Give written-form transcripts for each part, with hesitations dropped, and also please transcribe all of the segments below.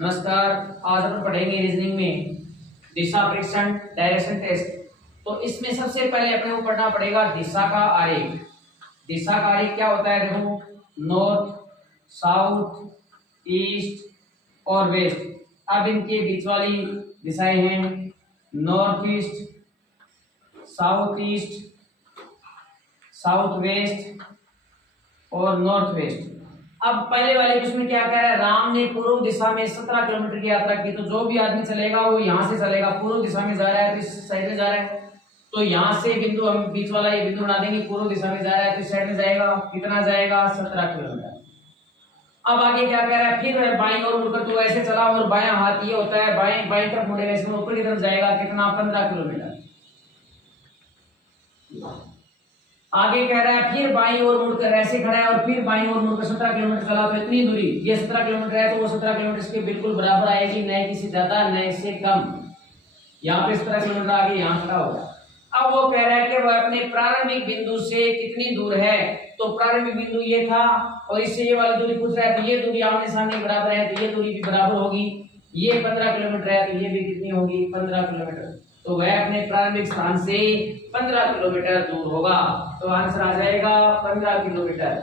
नमस्कार। आज हम पढ़ेंगे रीजनिंग में दिशा परीक्षण डायरेक्शन टेस्ट। तो इसमें सबसे पहले अपने को पढ़ना पड़ेगा दिशा का आरेख। दिशा का आरेख क्या होता है? देखो, नॉर्थ, साउथ, ईस्ट और वेस्ट। अब इनके बीच वाली दिशाएं हैं north east, south east, south west और नॉर्थ वेस्ट। अब पहले वाले क्वेश्चन में क्या कह रहा है? राम ने पूर्व दिशा में 17 किलोमीटर की यात्रा की। तो जो भी आदमी चलेगा वो यहाँ से चलेगा, पूर्व दिशा में जा रहा है तो इस साइड में जा रहा है, तो यहाँ से बिंदु हम बीच वाला ये बिंदु बना देंगे। पूर्व दिशा में जा रहा है तो इस साइड में जाएगा, कितना जाएगा? 17 किलोमीटर। अब आगे क्या कह रहा है? फिर बाईं ओर मुड़कर तो ऐसे चला और बायां हाथ ये होता है, बाएं बाईं तरफ मुड़ेगा, इसमें ऊपर की तरफ जाएगा, कितना? 15 किलोमीटर। आगे कह रहा है फिर बाईं ओर मुड़कर ऐसे खड़ा है और फिर बाईं ओर मुड़कर 17 किलोमीटर चला। तो इतनी दूरी, ये 17 किलोमीटर है तो वो 17 किलोमीटर के बिल्कुल बराबर आएगी, न किसी ज्यादा न से कम। यहाँ पे 17 किलोमीटर आगे यहाँ खड़ा होगा। अब वो कह रहा है कि वह अपने प्रारंभिक बिंदु से कितनी दूर है। तो प्रारंभिक बिंदु ये था और इससे ये वाली दूरी पूछ रहा है, तो ये दूरी आमने सामने बराबर है तो ये दूरी भी बराबर होगी। ये 15 किलोमीटर है तो ये भी कितनी होगी? 15 किलोमीटर। तो वह अपने प्रारंभिक स्थान से 15 किलोमीटर दूर होगा। तो आंसर आ जाएगा 15 किलोमीटर।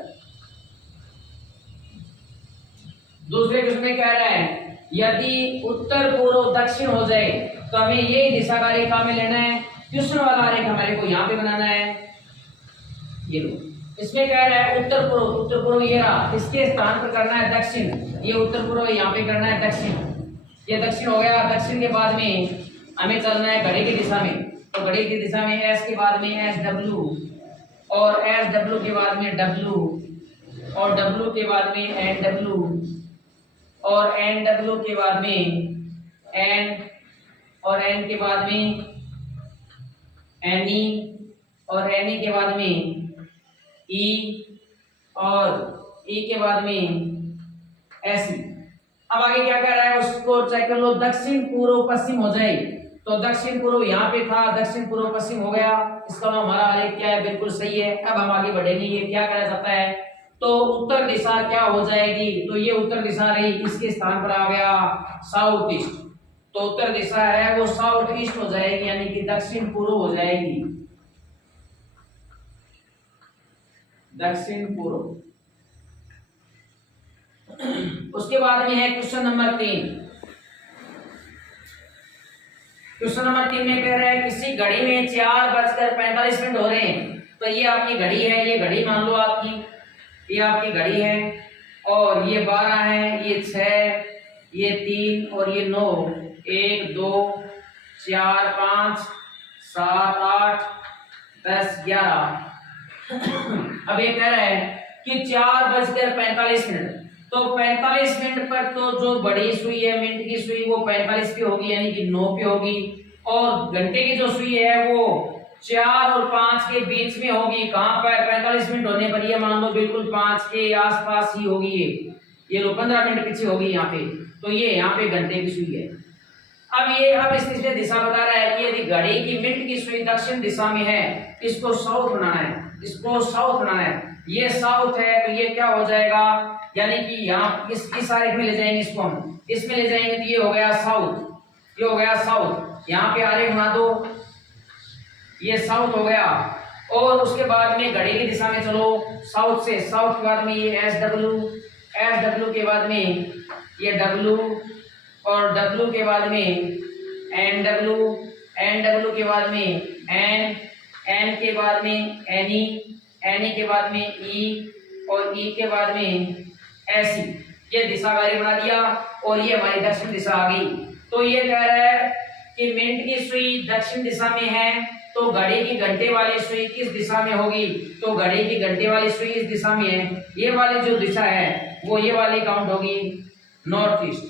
दूसरे क्वेश्चन में कह रहा है यदि उत्तर पूर्व दक्षिण हो जाए तो हमें ये दिशा का रेखा में लेना है। क्वेश्चन वाला रेखा हमारे को यहाँ पे बनाना है। ये लो, इसमें कह रहा है उत्तर पूर्व ये रहा, इसके स्थान पर करना है दक्षिण। ये उत्तर पूर्व यहाँ पे करना है दक्षिण। ये दक्षिण हो गया। दक्षिण के बाद में हमें चलना है घड़ी की दिशा में। तो घड़ी की दिशा में एस के बाद में एस डब्ल्यू और एस डब्ल्यू के बाद में डब्ल्यू और डब्ल्यू के बाद में एन डब्ल्यू और एन डब्ल्यू के बाद में एन और एन के बाद में एन ई और एन ई के बाद में ई और ई के बाद में एस ई। अब आगे क्या कह रहा है? उसको चेक कर लो। दक्षिण पूर्व पश्चिम हो जाए तो दक्षिण पूर्व यहाँ पे था, दक्षिण पूर्व पश्चिम हो गया। इसका हमारा आरेख क्या है? बिल्कुल सही है। अब हम आगे बढ़ेंगे। ये क्या कहा जाता है? तो उत्तर दिशा क्या हो जाएगी? तो ये उत्तर दिशा रही, इसके स्थान पर आ गया साउथ ईस्ट। तो उत्तर दिशा है वो साउथ ईस्ट हो जाएगी, यानी कि दक्षिण पूर्व हो जाएगी। दक्षिण पूर्व। उसके बाद में है क्वेश्चन नंबर 3। क्वेश्चन नंबर 3 में कह रहा है किसी घड़ी में 4:45 हो रहे हैं। तो ये आपकी घड़ी है, ये घड़ी मान लो आपकी, ये आपकी घड़ी है और ये 12 है, ये 6, ये 3 और ये 9। 1 2 4 5 7 8 10 11। अब ये कह रहा है कि 4:45। तो 45 मिनट पर तो जो बड़ी सुई है, मिनट की सुई, वो 45 पे होगी, यानी कि 9 पे होगी। और घंटे की जो सुई है वो 4 और 5 के बीच में होगी। कहाँ पर? 45 मिनट होने पर ये मान लो बिल्कुल 5 के आसपास ही होगी। ये लो 15 मिनट पीछे होगी यहाँ पे। तो ये यहाँ पे घंटे की सुई है। अब इसमें दिशा बता रहा है कि यदि घड़ी की मिनट की सुई दक्षिण दिशा में है, इसको साउथ बनाना है, इसको साउथ बनाना है। ये साउथ है तो ये क्या हो जाएगा? यानी कि यहाँ इस आरेख में ले जाएंगे, इसको हम इसमें ले जाएंगे तो ये हो गया साउथ, ये हो गया साउथ। यहाँ पे आरेख बना दो, ये साउथ हो गया। और उसके बाद में घड़ी की दिशा में चलो साउथ से, साउथ के बाद में ये एस डब्ल्यू के बाद में ये डब्ल्यू और डब्ल्यू के बाद में एन डब्ल्यू के बाद में एन के बाद में एन ई के बाद में ई और ई के बाद में ऐसी। ये दिशा कार्य बना दिया और ये हमारी दक्षिण दिशा आ गई। तो ये कह रहा है कि मिनट की सुई दक्षिण दिशा में है तो घड़ी की घंटे वाली सुई किस दिशा में होगी? तो घड़ी की घंटे वाली सुई इस दिशा में है। ये वाली जो दिशा है वो ये वाली काउंट होगी नॉर्थ ईस्ट।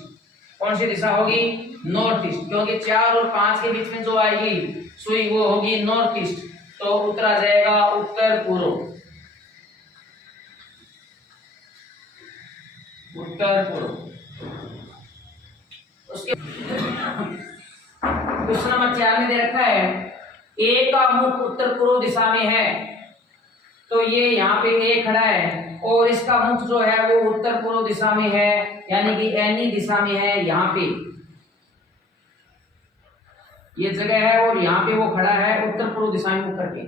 कौन सी दिशा होगी? नॉर्थ ईस्ट, क्योंकि 4 और 5 के बीच में जो आएगी सुई वो होगी नॉर्थ ईस्ट। तो उत्तर आ जाएगा उत्तर पूर्व। उत्तर पूर्व। उसके क्वेश्चन नंबर 4 में दे रखा है ए का मुख उत्तर पूर्व दिशा में है। तो ये यहाँ पे ए खड़ा है और इसका मुख जो है वो उत्तर पूर्व दिशा में है, यानी कि एनी दिशा में है। यहाँ पे ये जगह है और यहाँ पे वो खड़ा है उत्तर पूर्व दिशा में मुख करके।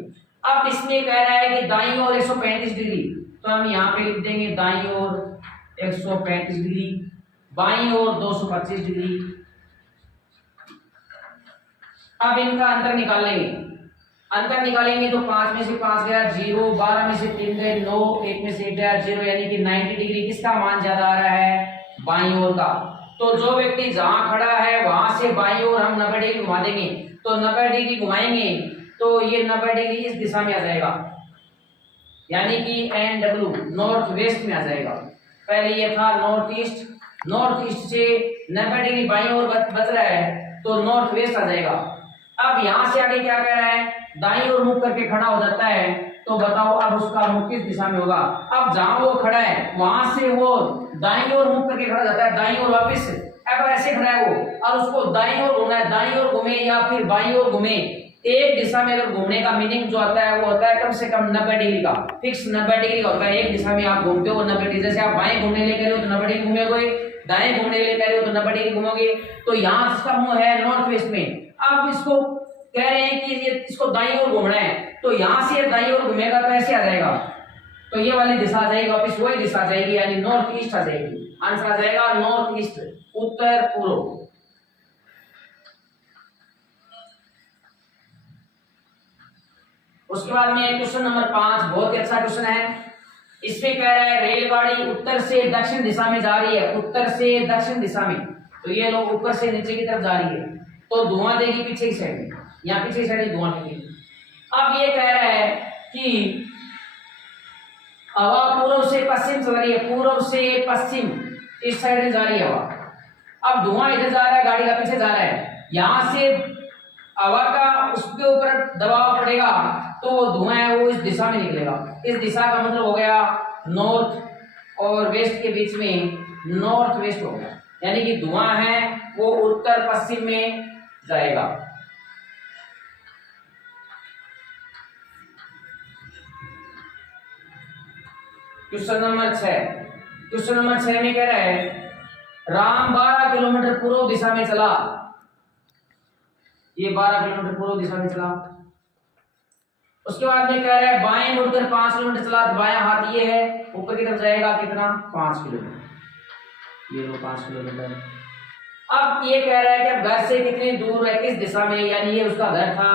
अब इसमें कह रहा है कि दाईं ओर 135 डिग्री, तो हम यहाँ पे लिख देंगे दाईं ओर 135 डिग्री, बाईं ओर 225 डिग्री। अब इनका अंतर निकालेंगे, अंतर निकालेंगे तो 5 में से 5 गया 0, 12 में से 3 गए 9, 1 में से 1 गया 0, यानी कि 90 डिग्री किसका मान ज्यादा आ रहा है, बाईं ओर का। तो जो व्यक्ति जहां खड़ा है वहां से बाईं ओर हम 90 डिग्री घुमा देंगे, तो 90 डिग्री घुमाएंगे तो ये 90 डिग्री इस दिशा में आ जाएगा, यानी कि NW नॉर्थ वेस्ट में आ जाएगा। पहले ये था नॉर्थ ईस्ट, नॉर्थ ईस्ट से 90 डिग्री बाईं ओर बच रहा है तो नॉर्थ वेस्ट आ जाएगा। अब यहां से आगे क्या कह रहा है, दाईं ओर मुख करके खड़ा हो जाता है, तो बताओ अब उसका मुख किस दिशा में होगा। अब जहां वो खड़ा है वहां से वो दाईं ओर मुख करके खड़ा जाता है, दाईं ओर वापस। अब ऐसे खड़ा है वो और उसको दाईं ओर घूमना है, दाईं ओर घूमे या फिर बाईं ओर घूमे, एक दिशा में अगर घूमने का मीनिंग जो आता है वो होता है कम से कम 90 डिग्री का, फिक्स 90 डिग्री का होता है। एक दिशा में आप घूमते हो 90 डिग्री, जैसे आप बाएं घूमने ले गए हो तो 90 डिग्री घूमोगे, दाएं घूमने ले गए हो तो 90 डिग्री घूमोगे। तो यहाँ इसका मुंह है नॉर्थ वेस्ट में। अब इसको कह रहे हैं कि ये इसको दाईं ओर घूमना है, तो यहाँ से दाईं ओर घूमेगा तो ऐसे आ जाएगा, तो ये वाली दिशा आ जाएगी, वापस वही दिशा आ जाएगी, यानी नॉर्थ ईस्ट आ जाएगी। आंसर आ जाएगा नॉर्थ ईस्ट, उत्तर पूर्व। उसके बाद में क्वेश्चन नंबर 5 बहुत ही अच्छा क्वेश्चन है। इसमें कह रहा है रेलगाड़ी उत्तर से दक्षिण दिशा में जा रही है, उत्तर से दक्षिण दिशा में, तो ये लोग ऊपर से नीचे की तरफ जा रही है, तो धुआं देगी पीछे की साइड में, यहाँ पीछे की साइड धुआं देगी। अब ये कह रहा है कि हवा पूर्व से पश्चिम चल रही है, पूर्व से पश्चिम इस साइड में जा रही है हवा। अब धुआं इधर जा रहा है, गाड़ी का पीछे जा रहा है, यहां से हवा का उसके ऊपर दबाव पड़ेगा तो वो धुआं है वो इस दिशा में निकलेगा। इस दिशा का मतलब हो गया नॉर्थ और वेस्ट के बीच में नॉर्थ वेस्ट हो गया, यानी कि धुआं है वो उत्तर पश्चिम में जाएगा। क्वेश्चन नंबर 6, क्वेश्चन नंबर 6 में कह रहा है राम 12 किलोमीटर पूर्व दिशा में चला, ये 12 किलोमीटर पूर्व दिशा में चला। उसके बाद में कह रहा है बाएं मुड़कर 5 किलोमीटर चला, तो बायां हाथ ये है, ऊपर की तरफ जाएगा कितना 5 किलोमीटर, ये लो 5 किलोमीटर। अब ये कह रहा है कि अब घर से कितनी दूर है, किस दिशा में, यानी ये उसका घर था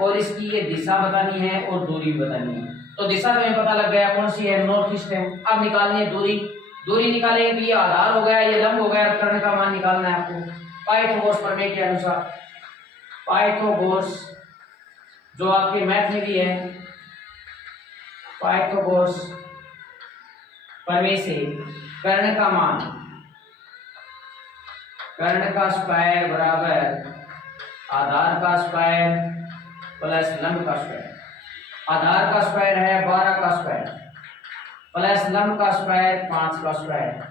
और इसकी ये दिशा बतानी है और दूरी बतानी है। तो दिशा तुम्हें पता लग गया कौन सी है, नॉर्थ ईस्ट है। अब निकालनी है दूरी, दूरी निकालेंगे तो ये आधार हो गया, ये लंब हो गया, कर्ण का मान निकालना है आपको पाइथागोरस प्रमेय के अनुसार। पाइथागोरस जो आपके मैथ में भी है, पाइथागोरस प्रमेय से कर्ण का मान, कर्ण का स्क्वायर बराबर आधार का स्क्वायर प्लस लंब का स्क्वायर। आधार का स्क्वायर है 12 का स्क्वायर प्लस लंब का स्क्वायर 5 का स्क्वायर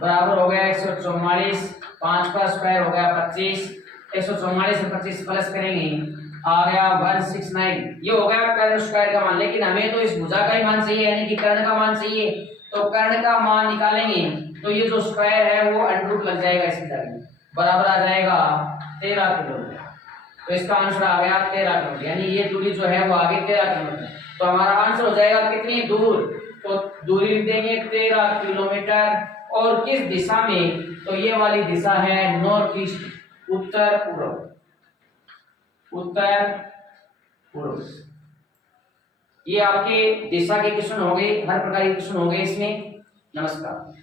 बराबर हो गया 144। 5 का स्क्वायर हो गया 25, 144 से 25 प्लस करेंगे आ गया 169। ये हो गया कर्ण स्क्वायर का मान, लेकिन हमें तो इस भुजा का ही मान चाहिए, यानी कि कर्ण का मान चाहिए। तो कर्ण का मान निकालेंगे तो ये जो स्क्वायर है वो अंडर लग जाएगा इसकी जगह, बराबर आ जाएगा 13 किलोमीटर। तो इसका आंसर आ गया 13 किलोमीटर, यानी ये दूरी जो है वो आगे 13 किलोमीटर। तो हमारा आंसर हो जाएगा कितनी दूर, तो दूरी लिख देंगे 13 किलोमीटर। और किस दिशा में, तो ये वाली दिशा है नॉर्थ ईस्ट, उत्तर पूर्व, उत्तर पूर्व। ये आपके दिशा के क्वेश्चन हो गए, हर प्रकार के क्वेश्चन हो गए इसमें। नमस्कार।